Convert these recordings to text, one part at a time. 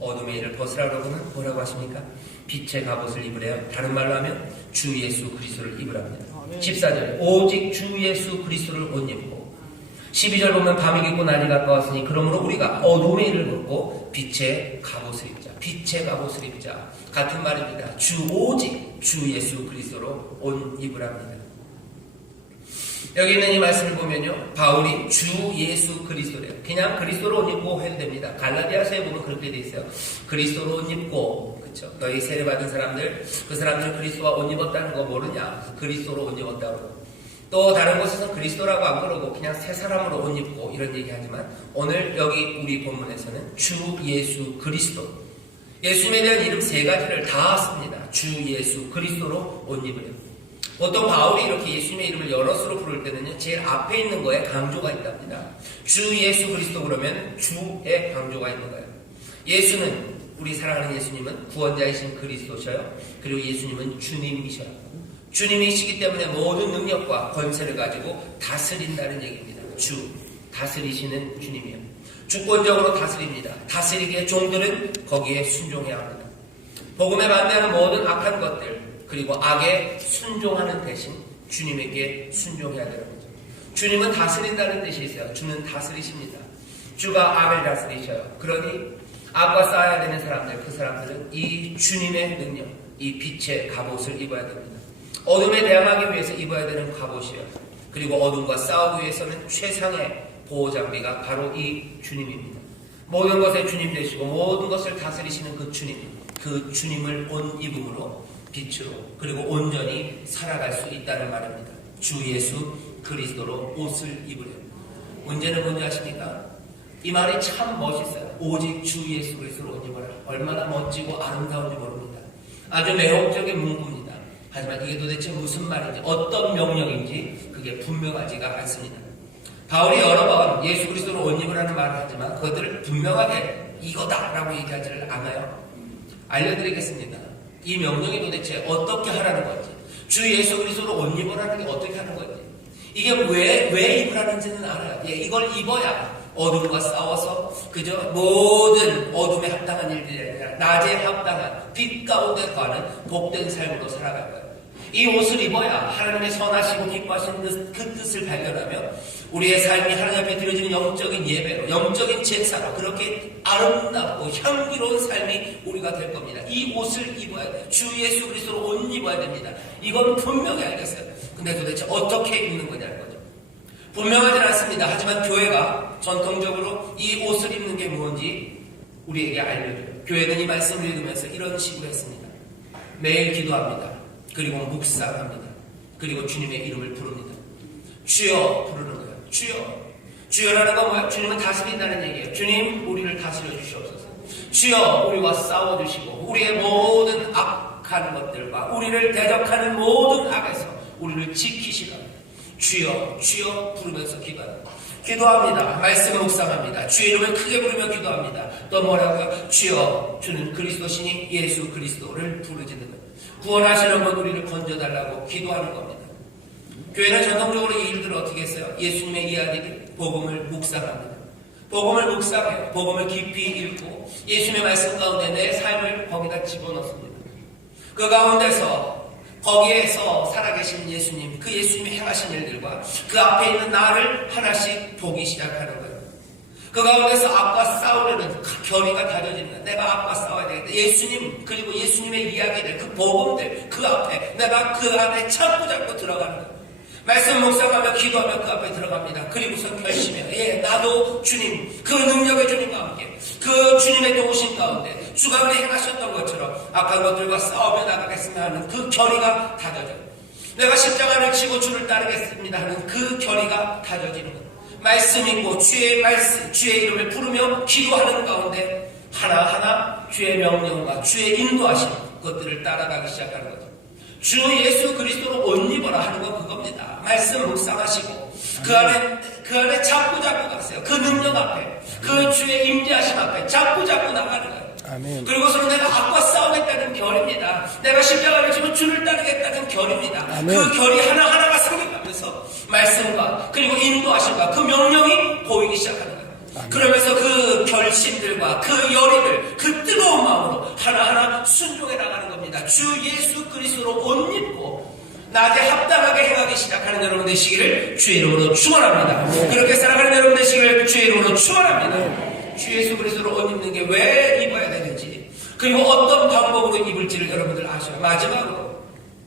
어둠의 일을 벗으라고는 뭐라고 하십니까? 빛의 갑옷을 입으래요. 다른 말로 하면 주 예수 그리스도를 입으랍니다. 14절 오직 주 예수 그리스도를 옷 입고 12절 보면 밤이 깊고 낮이 가까웠으니 그러므로 우리가 어둠의 일을 벗고 빛의 갑옷을 입자. 빛의 갑옷을 입자. 같은 말입니다. 오직 주 예수 그리스도로 옷 입으랍니다. 여기 있는 이 말씀을 보면요, 바울이 주 예수 그리스도래요. 그냥 그리스도로 옷 입고 해도 됩니다. 갈라디아서에 보면 그렇게 돼 있어요. 그리스도로 옷 입고, 그렇죠? 너희 세례 받은 사람들, 그 사람들은 그리스도와 옷 입었다는 거 모르냐? 그리스도로 옷 입었다고. 또 다른 곳에서는 그리스도라고 안 그러고 그냥 새 사람으로 옷 입고 이런 얘기하지만 오늘 여기 우리 본문에서는 주 예수 그리스도, 예수님에 대한 이름 세 가지를 다 씁니다. 주 예수 그리스도로 옷 입으래요. 보통 바울이 이렇게 예수님의 이름을 여러 수로 부를 때는요, 제일 앞에 있는 거에 강조가 있답니다. 주 예수 그리스도 그러면 주에 강조가 있는 거예요. 예수는, 우리 사랑하는 예수님은 구원자이신 그리스도셔요. 그리고 예수님은 주님이셔요. 주님이시기 때문에 모든 능력과 권세를 가지고 다스린다는 얘기입니다. 다스리시는 주님이요. 주권적으로 다스립니다. 다스리기에 종들은 거기에 순종해야 합니다. 복음에 반대하는 모든 악한 것들, 그리고 악에 순종하는 대신 주님에게 순종해야 되는 거죠. 주님은 다스린다는 뜻이 있어요. 주는 다스리십니다. 주가 악을 다스리셔요. 그러니 악과 싸워야 되는 사람들, 그 사람들은 이 주님의 능력, 이 빛의 갑옷을 입어야 됩니다. 어둠에 대항하기 위해서 입어야 되는 갑옷이에요. 그리고 어둠과 싸우기 위해서는 최상의 보호장비가 바로 이 주님입니다. 모든 것의 주님 되시고 모든 것을 다스리시는 그 주님, 그 주님을 옷 입음으로 빛으로 그리고 온전히 살아갈 수 있다는 말입니다. 주 예수 그리스도로 옷을 입으래요. 문제는 뭔지 아십니까? 이 말이 참 멋있어요. 오직 주 예수 그리스도로 옷 입어라. 얼마나 멋지고 아름다운지 모릅니다. 아주 매혹적인 문구입니다. 하지만 이게 도대체 무슨 말인지, 어떤 명령인지 그게 분명하지가 않습니다. 바울이 여러 번 예수 그리스도로 옷 입으라는 말을 하지만 그것들을 분명하게 이거다라고 얘기하지를 않아요. 알려드리겠습니다. 이 명령이 도대체 어떻게 하라는 건지, 주 예수 그리스도로 옷 입으라는 게 어떻게 하는 건지, 이게 왜 입으라는지는 알아요. 예, 이걸 입어야 어둠과 싸워서 그저 모든 어둠에 합당한 일들이 아니라 낮에 합당한 빛 가운데 거하는 복된 삶으로 살아갈 거예요. 이 옷을 입어야 하나님의 선하시고 기뻐하시는 그 뜻을 발견하며 우리의 삶이 하나님 앞에 드려지는 영적인 예배로, 영적인 제사로 그렇게 아름답고 향기로운 삶이 우리가 될 겁니다. 이 옷을 입어야 돼요. 주 예수 그리스도로 옷 입어야 됩니다. 이건 분명히 알겠어요. 근데 도대체 어떻게 입는 거냐는 거죠. 분명하지 않습니다. 하지만 교회가 전통적으로 이 옷을 입는 게 뭔지 우리에게 알려줘요. 교회는 이 말씀을 읽으면서 이런 식으로 했습니다. 매일 기도합니다. 그리고 묵상합니다. 그리고 주님의 이름을 부릅니다. 주여 부르는 거예요. 주여. 주여라는 건 뭐예요? 주님은 다스린다는 얘기예요. 주님, 우리를 다스려 주시옵소서. 주여, 우리와 싸워주시고 우리의 모든 악한 것들과 우리를 대적하는 모든 악에서 우리를 지키시라. 주여, 주여 부르면서 기도합니다. 말씀을 묵상합니다. 주의 이름을 크게 부르며 기도합니다. 또 뭐라고요? 주여, 주는 그리스도시니 예수 그리스도를 부르짖는 것. 구원하시는 분 우리를 건져달라고 기도하는 겁니다. 교회는 전통적으로 이 일들을 어떻게 했어요? 예수님의 이야기를, 복음을 묵상합니다. 복음을 묵상해요. 복음을 깊이 읽고 예수님의 말씀 가운데 내 삶을 거기다 집어넣습니다. 그 가운데서 거기에서 살아계신 예수님, 그 예수님이 행하신 일들과 그 앞에 있는 나를 하나씩 보기 시작하는 거예요. 그 가운데서 악과 싸우려는 결의가 다져집니다. 내가 악과 싸워야 되겠다. 예수님, 그리고 예수님의 이야기들, 그 복음들, 그 앞에 내가 그 안에 잡고 들어가는 거예요. 말씀 묵상하며 기도하며 그 앞에 들어갑니다. 그리고선 결심해요. 예, 나도 주님, 그 능력의 주님과 함께 그 주님의 도우심 가운데 주가 은혜 행하셨던 것처럼 악한 것들과 싸우며 나가겠습니다 하는 그 결의가 다져져요. 내가 십자가를 지고 주를 따르겠습니다 하는 그 결의가 다져지는 거예요. 말씀 읽고 주의 말씀, 주의 이름을 부르며 기도하는 가운데 하나하나 주의 명령과 주의 인도하심 것들을 따라가기 시작하는 거죠. 주 예수 그리스도로 옷 입어라 하는 건 그겁니다. 말씀 묵상하시고 그 안에 자꾸 가세요. 그 능력 앞에, 그 주의 임재하심 앞에 자꾸 나가는 거예요. 아멘. 그리고서는 내가 악과 싸우겠다는 결입니다. 내가 십자가를 지고 주를 따르겠다는 결입니다. 아멘. 그 결이 하나하나가 생겨가면서 말씀과 그리고 인도하심과 그 명령이 보이기 시작하는 거예요. 아멘. 그러면서 그 결심들과 그 열의를, 그 하나하나 순종해 나가는 겁니다. 주 예수 그리스도로 옷 입고 낮에 합당하게 행하기 시작하는 여러분 되시기를 주의 이름으로 축원합니다. 그렇게 살아가는 여러분 되시기를 주의 이름으로 축원합니다. 주 예수 그리스도로 옷 입는 게 왜 입어야 되는지, 그리고 어떤 방법으로 입을지를 여러분들 아셔요. 마지막으로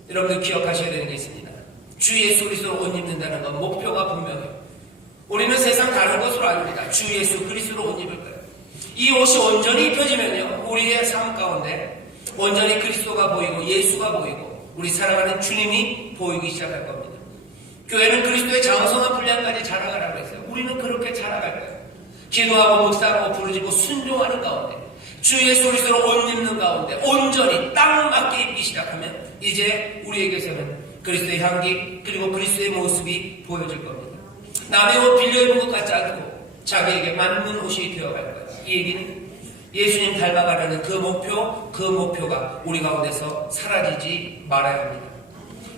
여러분들 기억하셔야 되는 게 있습니다. 주 예수 그리스도로 옷 입는다는 건 목표가 분명해요. 우리는 세상 다른 것으로 압니다. 주 예수 그리스도로 옷 입을 거예요. 이 옷이 온전히 입혀지면요, 우리의 삶 가운데 온전히 그리스도가 보이고 예수가 보이고 우리 살아가는 주님이 보이기 시작할 겁니다. 교회는 그리스도의 장성한 분량까지 자라가라고 했어요. 우리는 그렇게 자라갈 거예요. 기도하고 묵상하고 부르짖고 순종하는 가운데, 주 예수 그리스도로 옷 입는 가운데 온전히 딱 맞게 입기 시작하면 이제 우리에게서는 그리스도의 향기 그리고 그리스도의 모습이 보여질 겁니다. 남의 옷 빌려 입은 것 같지 않고 자기에게 맞는 옷이 되어갈 거예요. 이 얘기는 예수님 닮아가려는 그 목표가 우리 가운데서 사라지지 말아야 합니다.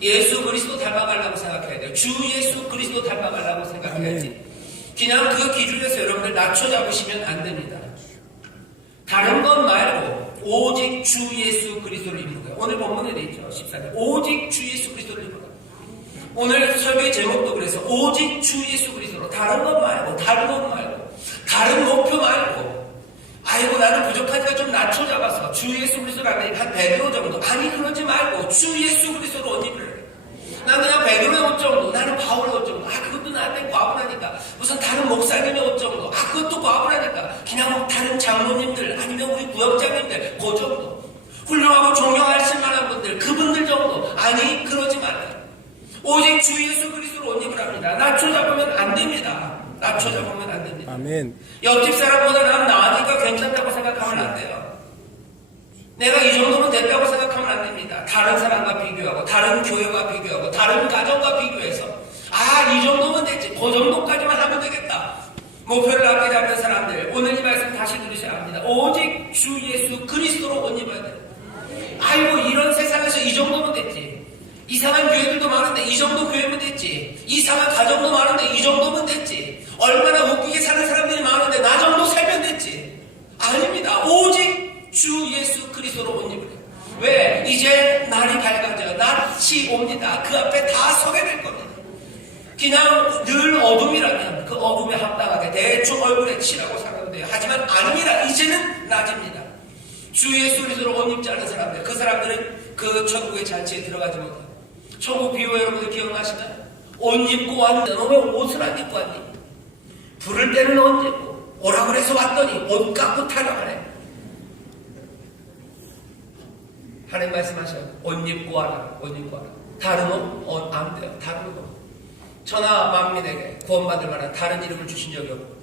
예수 그리스도 닮아가려고 생각해야 돼요. 주 예수 그리스도 닮아가려고 생각해야지. 그냥 그 기준에서 여러분들 낮춰 잡으시면 안 됩니다. 다른 것 말고 오직 주 예수 그리스도를 입는 거예요. 오늘 본문에 되어 있죠. 14절. 오직 주 예수 그리스도를 입는 거예요. 오늘 설교의 제목도 그래서 오직 주 예수 그리스도로, 다른 것 말고 다른 목표 말고, 아이고 나는 부족하니까 좀 낮춰 잡아서 주 예수 그리스도를 한 베드로 정도, 아니 그러지 말고 주 예수 그리스도로 옷 입으래. 난 그냥 베드로의 옷 정도, 나는 바울의 옷 정도, 그것도 나한테 과분하니까, 무슨 다른 목사님의 옷 정도, 그것도 과분하니까 그냥 다른 장로님들 아니면 우리 구역장님들 그 정도, 훌륭하고 존경하실 만한 분들 그분들 정도, 아니 그러지 말아요. 오직 주 예수 그리스도로 옷 입으랍니다. 낮춰 잡으면 안 됩니다. 낮춰 잡으면 안 됩니다. 아멘. 옆집 사람보다 난 나으니까 괜찮다고 생각하면 안 돼요. 내가 이 정도면 됐다고 생각하면 안 됩니다. 다른 사람과 비교하고, 다른 교회와 비교하고, 다른 가정과 비교해서 이 정도면 됐지, 그 정도까지만 하면 되겠다, 목표를 낮게 잡는 사람들, 오늘 이 말씀 다시 들으셔야 합니다. 오직 주 예수 그리스도로 옷 입어야 돼요. 아이고 이런 세상에서 이 정도면 됐지, 이상한 교회들도 많은데 이 정도 교회면 됐지, 이상한 가정도 많은데 이 정도면 됐지, 얼마나 웃기게 사는 사람들이 많은데 나 정도 살면 됐지. 아닙니다. 오직 주 예수 그리스도로 옷 입으래요. 왜? 이제 날이 밝아져요. 낯이 옵니다. 그 앞에 다 서게 될 겁니다. 그냥 늘 어둠이라면 그 어둠에 합당하게 대충 얼굴에 칠하고 살아도 돼요. 하지만 아닙니다. 이제는 낮입니다. 주 예수 그리스도로 옷 입지 않은 사람들, 그 사람들은 그 천국의 잔치에 들어가지 못해요. 천국 비유 여러분들 기억나시나요? 옷 입고 왔는데 너 왜 옷을 안 입고 왔니? 부를 때는 언제고 오라 그래서 왔더니 옷 갖고 타령하네. 하나님 말씀하셔요. 옷 입고 와라. 옷 입고 와라. 다른 옷 안 돼요. 다른 옷. 천하 만민에게 구원받을 만한 다른 이름을 주신 적이 없고,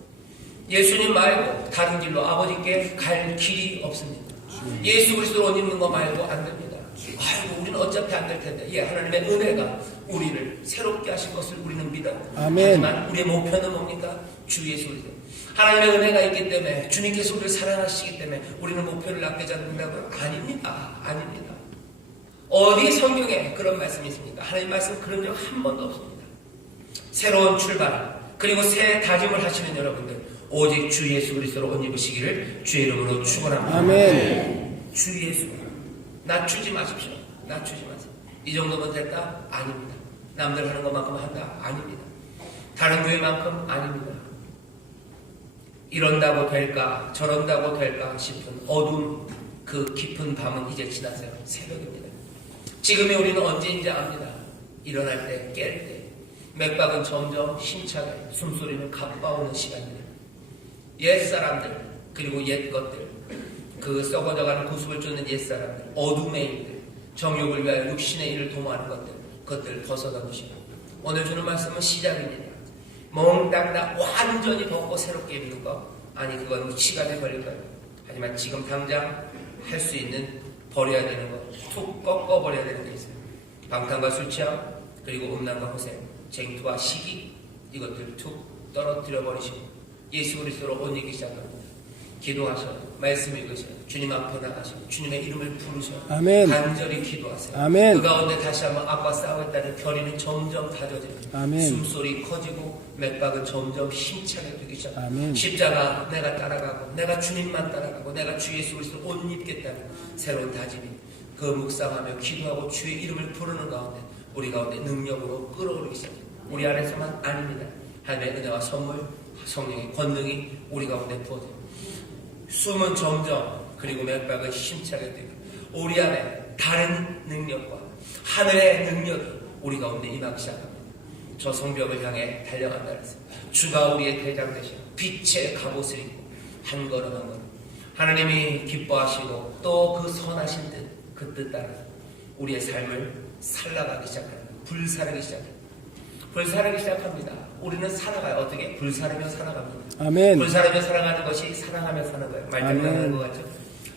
예수님 말고 다른 길로 아버지께 갈 길이 없습니다. 예수 그리스도로 옷 입는 거 말고 안 됩니다. 아이고 우리는 어차피 안 될 텐데. 하나님의 은혜가 우리를 새롭게 하신 것을 우리는 믿어요. 아멘. 하지만 우리의 목표는 뭡니까? 주 예수 그리스도. 하나님의 은혜가 있기 때문에, 주님께서 우리를 사랑하시기 때문에 우리는 목표를 낮게 잡는다고요? 아닙니다. 아닙니다. 어디 성경에 그런 말씀이 있습니까? 하나님 말씀 그런 적 한 번도 없습니다. 새로운 출발 그리고 새 다짐을 하시는 여러분들, 오직 주 예수 그리스도로 옷 입으시기를 주의 이름으로 축원합니다. 아멘. 주 예수 낮추지 마십시오. 낮추지 마세요. 이 정도면 됐다? 아닙니다. 남들 하는 것만큼 한다? 아닙니다. 다른 교회만큼 아닙니다. 이런다고 될까 저런다고 될까 싶은 어두운 그 깊은 밤은 이제 지나세요. 새벽입니다. 지금이 우리는 언제인지 압니다. 일어날 때, 깰 때, 맥박은 점점 힘차게, 숨소리는 가빠오는 시간입니다. 옛사람들 그리고 옛것들, 그 썩어져가는 구습을 쫓는 옛사람들, 어둠의 일들, 정욕을 위하여 육신의 일을 도모하는 그것들 벗어던지시고, 오늘 주는 말씀은 시작입니다. 몽땅 다 완전히 벗고 새롭게 입는 거, 아니 그건 시간이 걸릴 거예요. 하지만 지금 당장 할 수 있는 버려야 되는 거, 툭 꺾어버려야 되는 게 있어요. 방탕과 술 취함, 그리고 음란과 호세, 쟁투와 시기, 이것들 툭 떨어뜨려 버리시고 예수 그리스도로 옷 입기 시작합니다. 기도하셔요. 말씀 읽으셔요. 주님 앞에 나가셔요. 주님의 이름을 부르셔요. 아멘. 간절히 기도하세요. 아멘. 그 가운데 다시 한번 아빠 싸우겠다는 결의는 점점 다져집니다. 아멘. 숨소리 커지고 맥박은 점점 힘차게 되기 시작합니다. 아멘. 십자가 내가 따라가고 내가 주님만 따라가고 내가 주 예수 그리스도 옷 입겠다는 새로운 다짐이 그 묵상하며 기도하고 주의 이름을 부르는 가운데 우리 가운데 능력으로 끌어오르기 시작합니다. 우리 안에서만 아닙니다. 하나님의 은혜와 선물, 성령의 권능이 우리 가운데 부어집니다. 숨은 점점 그리고 맥박은 힘차게 되고 우리 안에 다른 능력과 하늘의 능력이 우리 가운데 임하기 시작합니다. 저 성벽을 향해 달려간다 그랬습니다. 주가 우리의 대장 되시고 빛의 갑옷을 입고 한 걸음 한 걸음 하나님이 기뻐하시고 또 그 선하신 그 뜻 따라 우리의 삶을 살아가기 시작합니다. 불사르기 시작합니다. 불사르기 시작합니다. 우리는 살아가요. 어떻게? 불사르며 살아갑니다. 아멘. 불사르며 살아가는 것이 사랑하며 사는 거예요. 말장난하는 아멘. 것 같죠?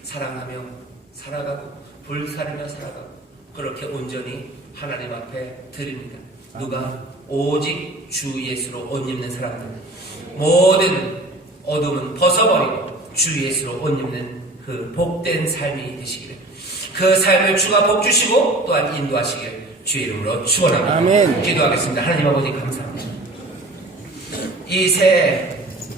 사랑하며 살아가고 불사르며 살아가고 그렇게 온전히 하나님 앞에 드립니다. 누가? 오직 주 예수로 옷 입는 사람들. 모든 어둠은 벗어버리고 주 예수로 옷 입는 그 복된 삶이 되시기를 그 삶을 주가 복 주시고 또한 인도하시길 주의 이름으로 축원합니다. 아멘. 기도하겠습니다. 하나님 아버지 감사합니다. 이 새